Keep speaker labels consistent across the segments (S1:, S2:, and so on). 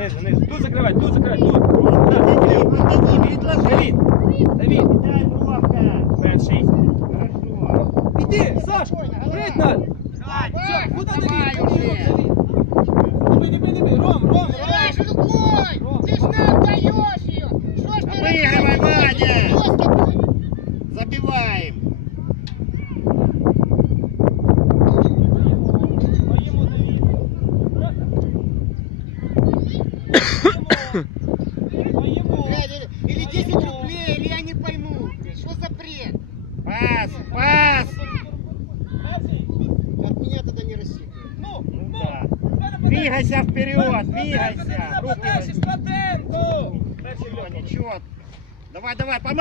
S1: Ниже, ниже, ниже. Тут закривай, тут закривай, тут.
S2: Отойди, отойди, предложи.
S1: Давід, Давід,
S2: Дай бровка.
S1: перший.
S2: Хорошо.
S1: Іди, Саш, прийдь надо. Все, куди
S3: Давай
S1: Давід?
S3: уже.
S1: Не бий, не бий, не бий. Ром, Ром,
S3: Давай же
S1: Ром.
S3: рукой! Ты ж нам даешь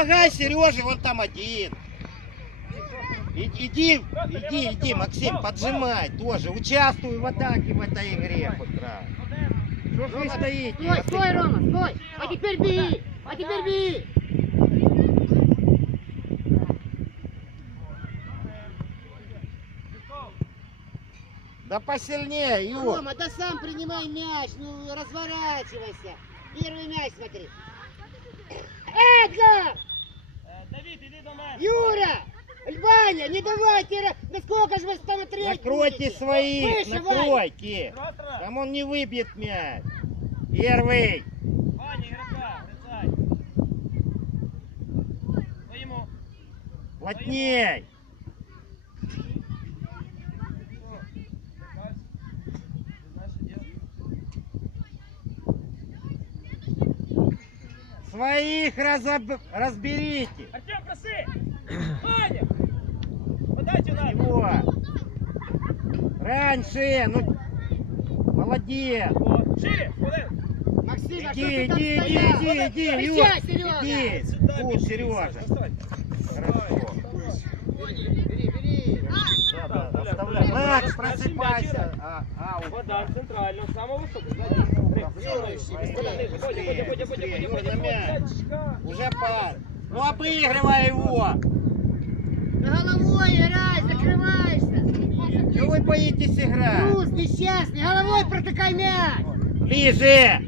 S2: Помогай Сереже, он там один. И- Иди, иди, иди, Максим, поджимай тоже. Участвуй в атаке в этой игре хоть раз. Что ж вы стоите?
S3: Стой, стой, Рома, стой! А теперь бей! А теперь бей!
S2: Да посильнее, Юр.
S3: Рома, да сам принимай мяч, ну разворачивайся. Первый мяч смотри. Эдгар!
S1: Е, Давід, іди до мене.
S3: Юра! Ваня, не давайте! ра- Да сколько же вы смотреть
S2: Накройте
S3: будете?
S2: своих,
S3: Выше, Ваня!
S2: накройте.
S1: Раз.
S2: Там он не выбьет мяч. Первый.
S1: Ваня, игрока. Твоєму.
S2: Плотней. Своих разоб- разберите.
S1: Артем, проси! Ваня! Подайте нам!
S2: Его. Раньше, ну, молодец.
S1: О, Шире!
S3: Максим, а
S2: Иди,
S3: там
S2: иди, иди, иди, иди, Юр.
S3: Серега!
S2: Иди.
S1: Сюда, бежи,
S2: Сережа. Хорошо.
S3: Бери!
S2: Да. Макс, просыпайся. А, а,
S1: Вода центральна, самого високого. Сзади.
S3: Делающий,
S1: Быстрее,
S3: быстрее,
S1: Бодя, Бодя, Бодя, Бодя,
S2: быстрее,
S1: Бодя, Бодя,
S2: Юра, мяч.
S1: Бодя.
S2: Уже пас. Ну обыгрывай его.
S3: Головой играй, закрываешься!
S2: Чего вы боитесь играть?
S3: Трус, несчастный, головой протыкай мяч!
S2: Ближе.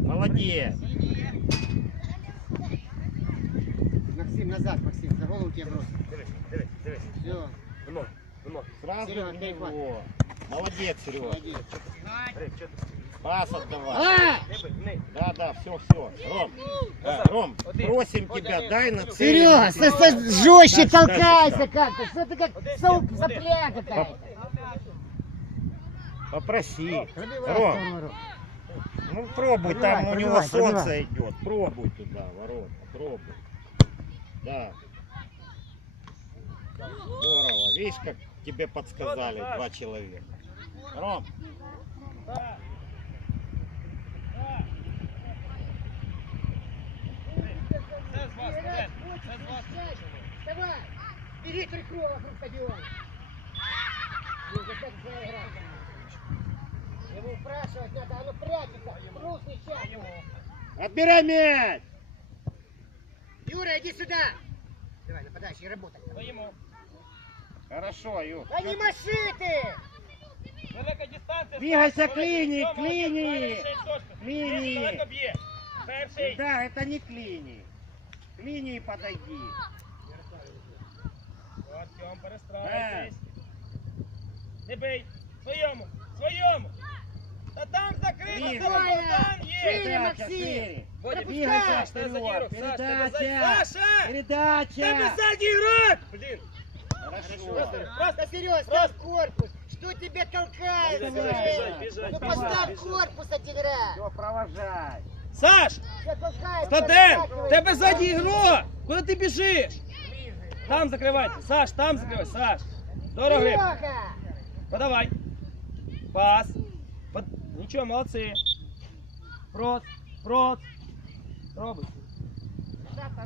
S2: Молодец.
S3: Максим, назад, Максим, за голову тебе бросил. Все,
S1: Вимог,
S3: Серега.
S2: Молодец, Серега.
S3: молодец.
S2: Пас отдавай.
S3: А!
S2: Да, да, все, все. Ром,
S1: Да,
S2: Ром,
S1: Один.
S2: просим тебя, дай на цель.
S3: Серега, со- со- жестче
S2: Дальше,
S3: толкайся
S2: дальше,
S3: как-то, что ты как сау- сопля какая-то.
S2: Попроси. Ром, ну пробуй,
S3: Пробивай,
S2: там у него
S3: пробивай,
S2: солнце
S3: пробивай.
S2: идет. Пробуй туда, ворота, пробуй. Да. Здорово. Видишь, как тебе подсказали два человека. Ром.
S3: Давай, бери три круга вокруг стадиона. За как твоя игра. Его упрашивать надо, оно прячется, трус несчастный.
S2: отбирай мяч.
S3: Юра, иди сюда. Давай, нападающий, работай.
S1: Твоєму.
S2: Хорошо, Ю.
S3: Да не маши ты!
S1: Велика дистанція.
S2: Двигайся
S1: Молодець,
S2: к лінії,
S1: Тьома,
S2: к
S1: молодець,
S2: лінії.
S1: перший, точно.
S2: К лінії.
S1: Є, далеко б'є. Перший.
S2: Да, это не к линии. К линии подойди.
S1: Артем, перестраюйтесь. Не бий. Своєму. Своєму. Та там закрито.
S2: Блін.
S1: там там є.
S3: Шире,
S2: Передача,
S3: Максим.
S2: шире.
S1: Бодя,
S3: Пропускай.
S1: Саш, ти
S2: Вперед,
S1: задірок. Саш, тебе за-
S2: передача.
S1: Саша! Тебе
S2: Передача.
S1: сзади игрок! Блин.
S2: Хорошо.
S3: Просто, Сереж, ставь корпус. Что тебе толкает?
S1: Бежать, бежать, бежать,
S3: Ну поставь
S1: бежать.
S3: корпус от игра.
S2: Все, провожай.
S1: Саш! Стаден! Тебе сзади игрок! Куда ты бежишь? Там закрывайте. Саш, там закрывай. Саш. Здорово.
S3: Серега!
S1: Подавай. Пас. Под... Ничего, молодцы. Прот. Прот. Пробуй.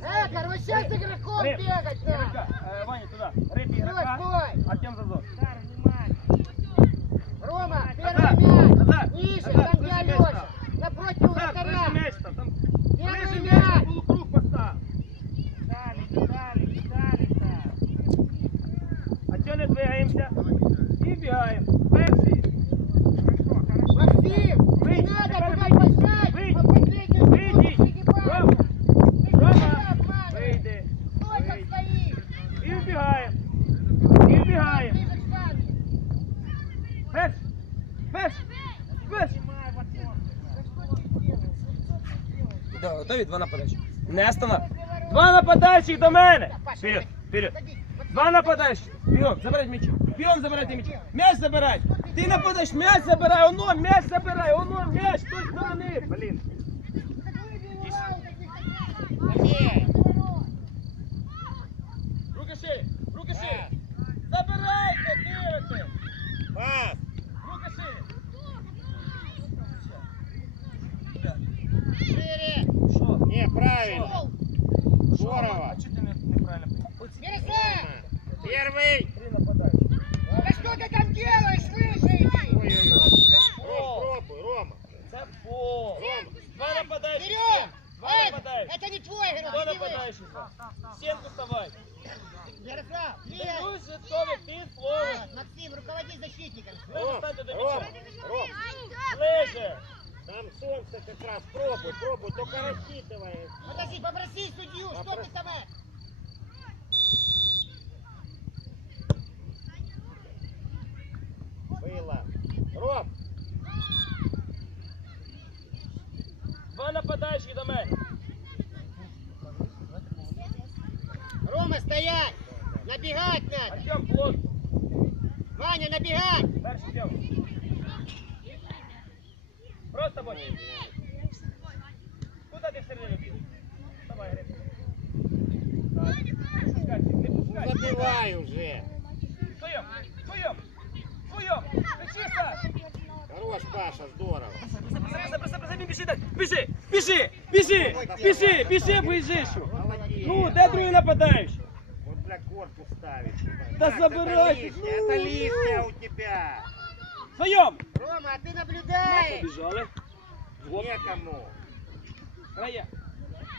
S3: Э, короче, сейчас игроком
S1: Гриб.
S3: бегать надо.
S1: Э, Ваня, туда.
S3: Стой,
S1: игрока.
S3: стой.
S1: Артем Зазор.
S3: Рома,
S1: Назад,
S3: первый мяч.
S1: назад,
S3: Ниже,
S1: назад,
S3: там где
S1: мяч там.
S3: Напротив вратаря.
S1: мяч там. там.
S3: Где
S1: Да, готові? Два нападаючих. Не стана. Два нападаючих до мене. Вперед, вперед. Два нападаючих. Бігом, забирайте м'яч. Бігом забирайте м'яч. М'яч забирай. Ти нападаєш, м'яч забирай. Оно, м'яч забирай. Оно, м'яч. Той сторони. Блін.
S2: Было. Ром.
S1: Два нападающих до мене.
S3: Рома, стоять! Набегать надо!
S1: Артем, плот.
S3: Ваня, набегать!
S1: Дальше идем. Просто бой. Куда ты все время бил? Давай, Греб. Так. Не пускайте, не
S2: Ну,
S1: пускайте.
S2: забивай уже.
S1: Вдвоем, вдвоем, вдвоем. Кричи, Саш.
S2: Хорош, Паша, здорово.
S1: Бросай, бросай, бросай, біжи, так. Біжи, біжи, біжи, біжи, біжи, біжи, що.
S2: Молодец.
S1: Ну, де другий нападаючий?
S2: Вот для корпус ставишь.
S1: Да
S2: Макс,
S1: забирай
S2: Это
S1: ты,
S2: лишнее,
S1: ну.
S2: это лишнее у тебя.
S1: Вдвоем.
S3: Рома, а ты наблюдаешь!
S1: Побіжали. Вот,
S2: Некому.
S1: края.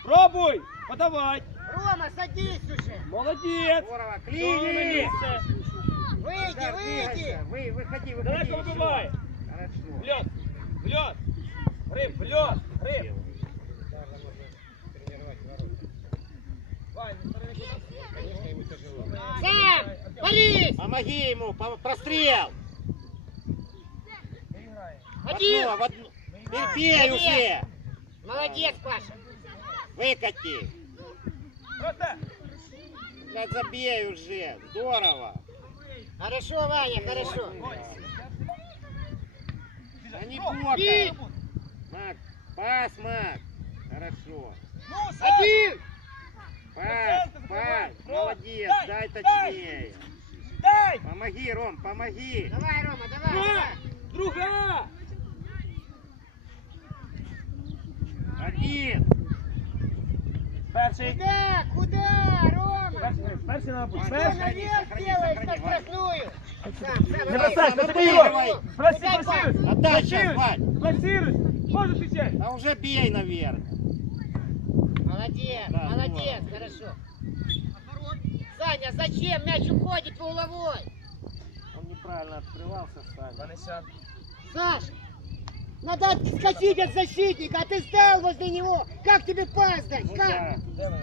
S1: Пробуй, подавай.
S3: Рома, садись уже!
S1: Молодець.
S2: Здорово.
S1: Клини.
S3: Выйди, выйди!
S2: Вы, выходи, выходи. Еще.
S1: вибивай.
S2: Хорошо.
S1: В лед, в лед. Риб, в лед, риб. Вань, не сторони куди?
S3: Сам! Борис!
S2: Помоги ему, прострел. В
S3: Один!
S2: в. Терпей
S3: Молодец.
S2: уже.
S3: Молодец, Паша!
S2: Выкати. Да забей уже. Здорово.
S3: Хорошо, Ваня, хорошо!
S2: Да не
S3: и-
S2: Мак, пас, Мак. Хорошо.
S1: Ну.
S3: Один!
S2: Пас, пас. Молодец,
S1: Дай,
S2: точнее.
S1: Дай.
S2: Помоги, Ром, помоги.
S3: Давай, Рома, давай!
S1: Друга.
S3: давай.
S1: Друга.
S2: Один.
S1: Перший.
S3: Куда? Куда?
S1: Перший, на путь. Перший.
S3: наверх
S1: Не бросай, ты
S2: давай.
S1: его. Проси,
S3: Дай
S1: проси.
S2: Отдай сейчас. Вань.
S1: Пласируй. Можешь отвечать.
S2: Да уже бей, наверное.
S3: Молодец,
S2: Да,
S3: молодец, хорошо. Саня, зачем мяч уходит угловой?
S2: Он неправильно открывался, Саня.
S3: Саш, надо отскочить от защитника, а ты стал возле него. Как тебе пас дать?
S2: Ну
S3: Как?
S2: да.
S1: Де вона?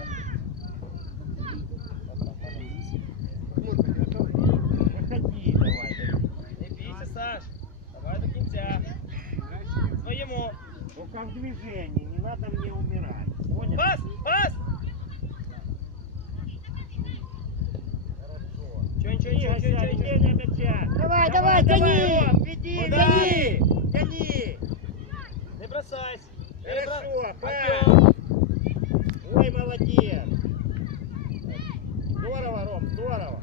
S2: Выходи, давай.
S1: Не бійся, Саш. Давай до кінця. Своєму.
S2: Только в движении, не надо мне умирать. Понял?
S1: Пас, пас. Чё.
S3: Давай, давай, тяни.
S2: Ром, веди, веди. Тяни.
S1: Не бросайся. Не
S2: Хорошо, пас. Ой, молодец. Здорово, Ром, здорово.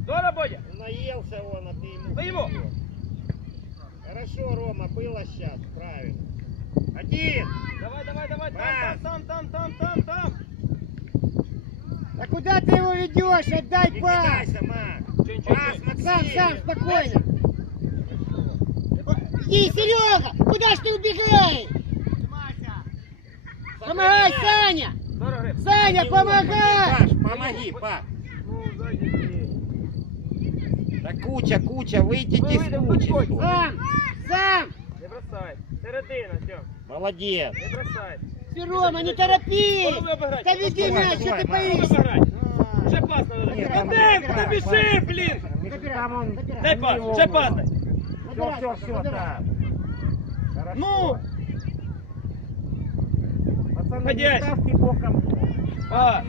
S1: Здорово, Бодя.
S2: Наелся он, а ты ему...
S1: Да его.
S2: Хорошо, Рома, было сейчас, правильно. Один.
S1: Давай, давай, давай. Там, там, там, там, там, там.
S3: А куда ты его ведешь? Отдай
S2: Не
S3: пас.
S2: кидайся, Мак. Пас. Максим.
S3: Сам, сам, спокойно. Иди, Серега, куда ж ты убегаешь? Помогай, Саня! Саня, помогай!
S2: Паш, помоги, Паш. Да куча, куча, выйдите
S1: Вы
S2: с
S1: выйдем,
S2: кучи.
S3: Сам, сам!
S1: Не бросай. Середина, Тём.
S2: Молодец.
S1: Не бросай.
S3: Ты, Рома, не
S1: обыграть.
S3: Да веди мяч, что ты боишься?
S1: Уже пас надо. Бежи,
S2: пас.
S1: блин. Дай пас, уже пас.
S2: Все, все, все. Хорошо.
S1: Ну. Уходящий. Пас.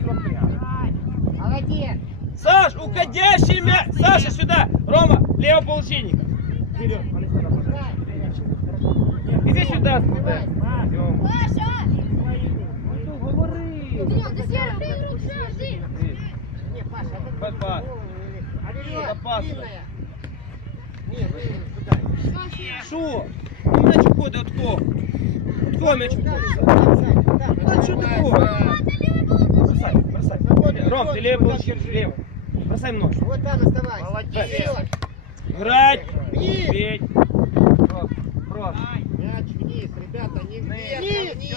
S3: Молодец.
S1: Саш, уходящий мяч. Саша, сюда. Рома, лево полузащитника. Вперед. Иди сюда, сюда. Идем. Ну, говори.
S3: Не, Паша, это
S1: Пас, пас.
S3: Вы туда.
S1: Що? Ну, М'яч уходить от кого? От кого м'яч
S3: Там,
S1: уходить?
S3: там, там, там.
S1: А що такое? Бросай, бросай. Ром, ты лево получи, лево. Бросай нож.
S3: Вот там оставайся.
S2: Молодец.
S1: Играть. Бей. Просто
S2: Мяч вниз, ребята, не вверх,
S3: Вниз.
S2: а вниз.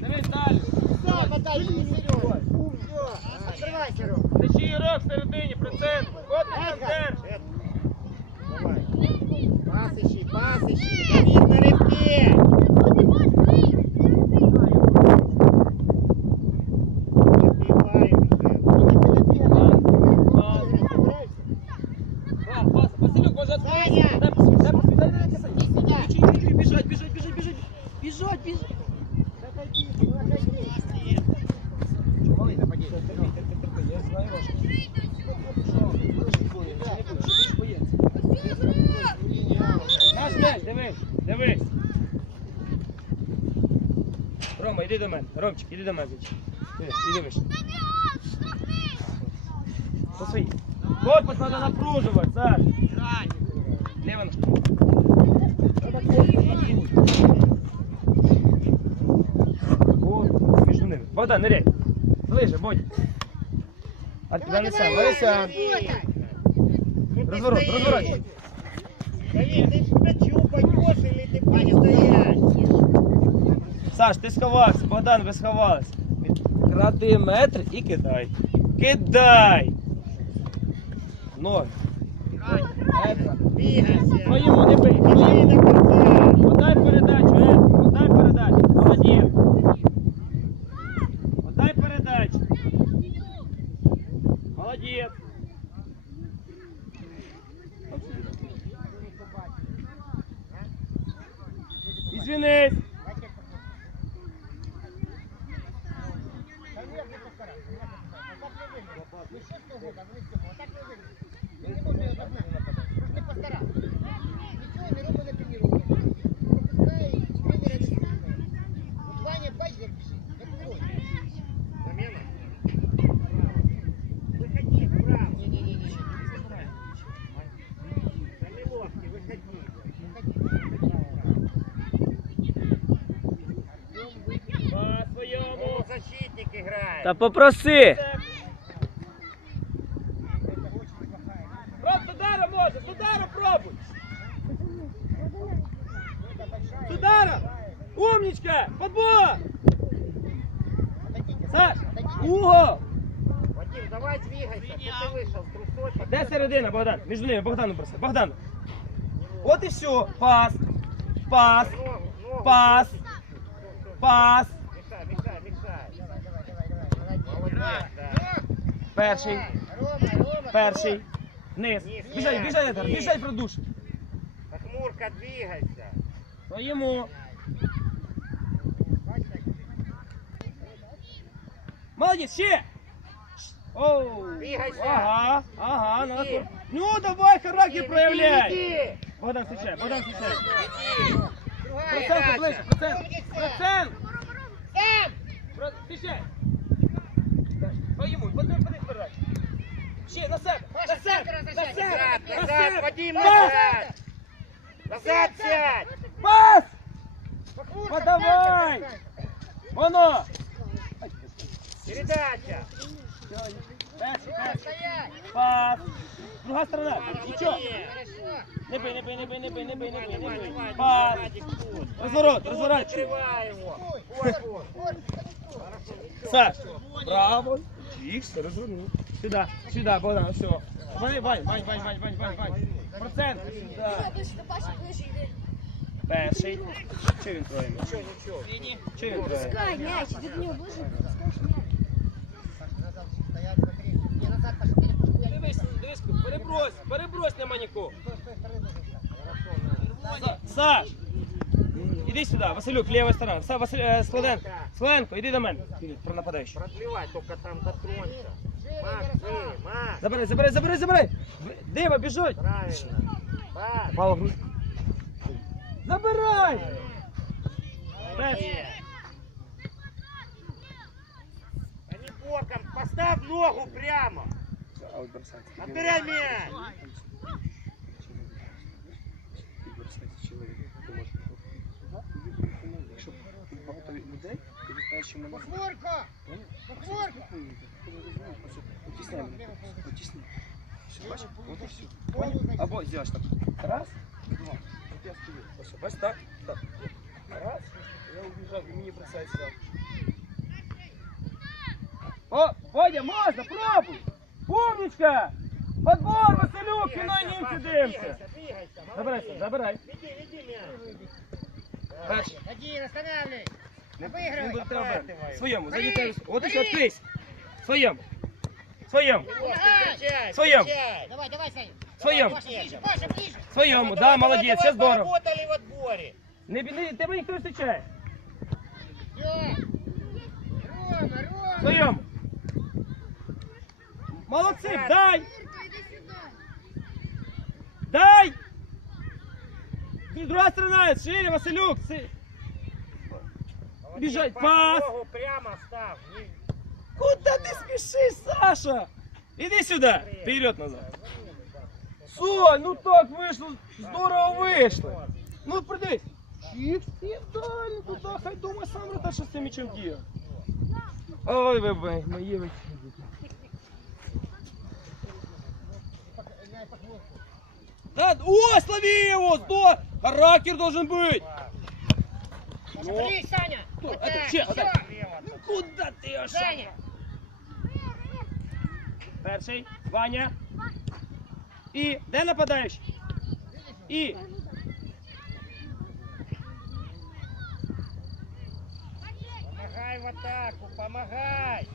S1: Давай далі.
S3: Сам отдай, Серега. Все, открывайся, Ром.
S1: Тащи ігрок всередині, процент. От
S3: Ага.
S1: центр.
S2: Эд, Давай. Пас ищи, пас ищи. Давид на рыбке.
S1: Дивись. Рома, іди до мене. Ромчик, іди до мене. іди вище. По своїй. Корпус треба напружувати, Саш. Лево. Богдан, ныряй. Ближе, Бодь. А тебя не сам, Лариса.
S2: Ну ты
S1: Разворот,
S2: стоишь.
S1: разворот.
S2: Давид, ты к мячу пойдешь или ты будешь стоять?
S1: Саш, ти сховався, Богдан, ви сховались. Кради метр і кидай. Кидай! Ноль. Метра.
S2: Двигайся.
S1: Своєму не бий.
S2: Бежи
S1: своєму.
S2: до конца.
S1: Подай передачу, Ед. Подай передачу. Молодець. Та попроси. Роб, з удара може, з удара пробуй. З удара. Умничка, подбор. Саш, угол.
S2: Вадим, давай двигайся. Тут ты вышел, трусочек.
S1: Де середина, Богдан? Між ними, Богдану бросай. Богдан. От і все. Пас. Пас. Пас. Пас. Перший. Перший. Низ.
S2: Низ.
S1: Біжай, біжай, Едгар, біжай продуши.
S2: Хмурка, двигайся.
S1: Своєму. Молодець, ще! Оу.
S2: Двигайся.
S1: Ага, ага, надо
S2: Иди.
S1: кор- Ну давай характер
S2: Иди,
S1: проявляй.
S2: иди.
S1: Богдан встречай, Богдан встречай.
S2: Иди. Другая
S1: Процент ближче,
S2: дача.
S1: процент. Процент.
S3: Сам!
S1: Про- Встречай. Своєму, подай, подай передачу. Ще, на себе, на себе, на себе, на себе.
S2: Вадим, назад. Назад сядь.
S1: Пас! Подавай! Воно!
S2: Передача.
S1: Пас. Друга сторона. Нічого. Не бий, не бий, не бий, не бий, не бий, не бий, не бий. Пас. Розворот, розворачуй. Саш, браво. Ікс, розвернув. Сюда, сюда, вода, все. Вань, вань, вань, вань, вань, вань, вань, вань. Процент. Сюди. Перший. Чи він троє?
S2: Нічого, нічого.
S1: Чи він троє?
S4: Пускай мяч, ты к нему ближе.
S1: Дивись, дивись, перебрось, перебрось на маніку. Саш! іди Іди сюди, Василюк, ліва сторона. Все, Василь, е, Складенко, Складенко, іди до мене. Вперед, Про нападаючий.
S2: Продлевай, только там дотронься. Максим, Макс,
S1: Забирай, забирай, забирай, забирай. В- Дима, біжуть.
S2: правильно. Пас.
S1: Мало грудь. Забирай!
S2: Молодец. А не боком, поставь ногу прямо. Отбирай мяч.
S3: Махмурка! Махмурка!
S1: Або сделаешь так. Раз, два. Вот я стою. Ось, бач, так, так. Раз. Я убежал, и мені бросай сюда. О, Водя, можно, пробуй! Умничка! Подбор, Василюк, кіно і німці дивимося.
S2: Двигайся, двигайся.
S1: Забирай,
S2: молодец.
S1: забирай.
S2: Веди, веди мяч.
S1: Перший. Надій, розстанавлюй.
S2: Виграй.
S1: Він
S2: треба.
S1: Своєму, зайдіть. От і відкрись. Своєму. Своєму.
S2: Своєму.
S3: Давай, давай, Сань.
S1: Своем.
S2: Своем.
S1: да,
S2: молодец.
S1: молодець, все здорово. Не біди, тебе ніхто не зустрічає.
S3: Рома, Рома.
S1: Своєму. Молодцы, дай! Дай! І Друга сторона, шире, Василюк. Си-
S2: Молодец,
S1: Бежать,
S2: Паша,
S1: пас.
S2: Ногу прямо став. Не-
S1: Куда ти спішиш, Саша? Іди сюди, вперед назад. Сонь, ну так вийшло, здорово вийшло. Ну придивись. Чик, і далі туди, хай думає сам рада, що з цим м'ячем діє. Ой, ви, ви, мої ви. Да, ось, лови его, сто! Характер должен быть!
S3: Смотри, Саня!
S1: Ну,
S3: Вот
S1: это
S3: так,
S1: че,
S3: всё.
S1: это-
S2: Слева.
S1: Ну куда ти аж?
S3: Саня!
S1: Перший, Ваня. І, де нападаєш? І.
S2: Помогай в атаку, помогай.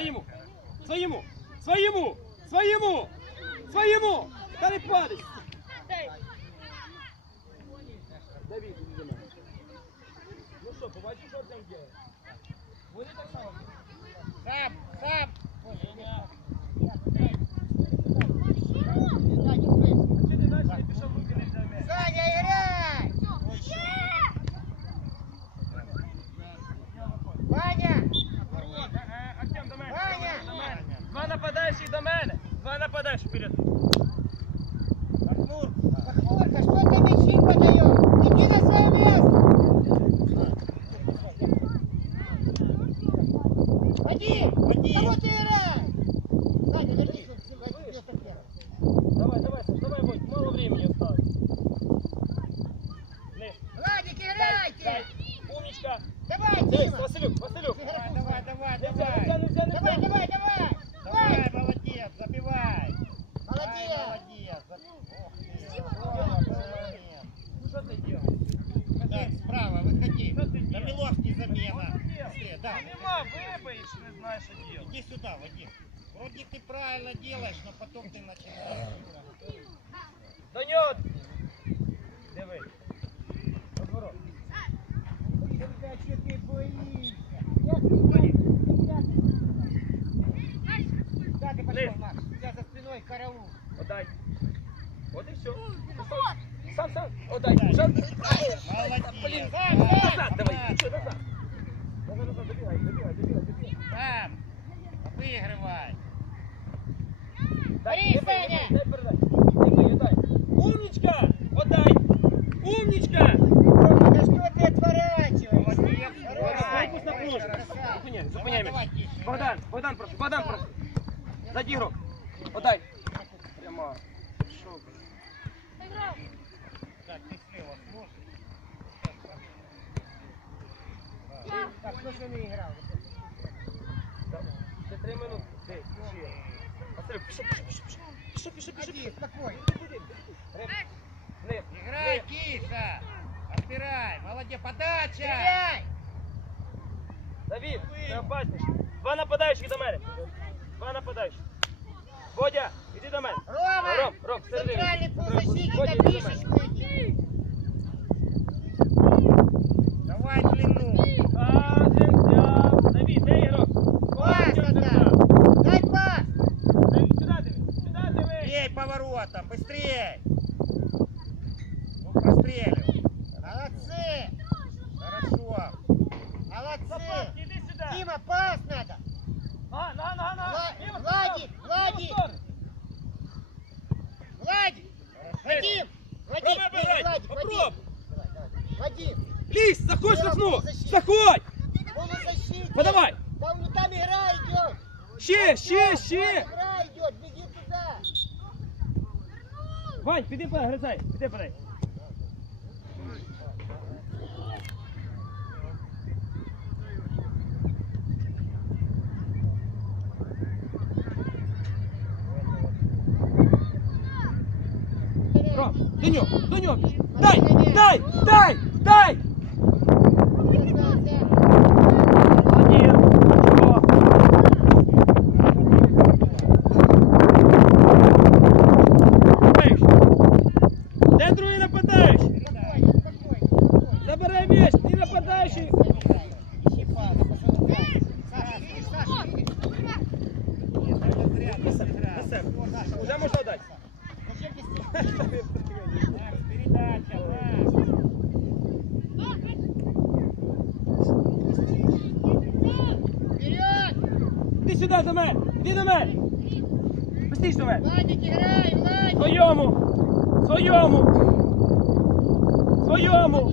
S1: Здорово, своєму! Своєму! Своєму! Своєму! Своєму! Та
S3: караул.
S1: Отдай. Вот и все. Сам, сам. Отдай.
S2: Сам.
S1: Блин. Назад давай. Назад, назад. Добегай, добегай, добегай.
S2: Сам. Выигрывай.
S1: Хто
S3: ще
S1: не
S3: грав?
S1: Це три минути. Пішов, пішов, пішов, пішов, пішов.
S3: Спокойно.
S2: Играй, Киса! Отбирай! Молодец! Подача!
S3: Стреляй!
S1: Давид, ты опаснейший. Два нападающих до мене. Два нападающих. Бодя, иди до мене.
S3: Рома!
S1: Ром, Ром,
S3: Центральный полузащитник, на
S2: фишечку
S3: перегризай,
S1: іди
S3: бери.
S1: Ром, до нього, до нього. Дай, дай, дай! йде до мене! Іди до мене! Пустіть до мене!
S3: Владик, грай, Владик!
S1: Своєму! Своєму! Своєму!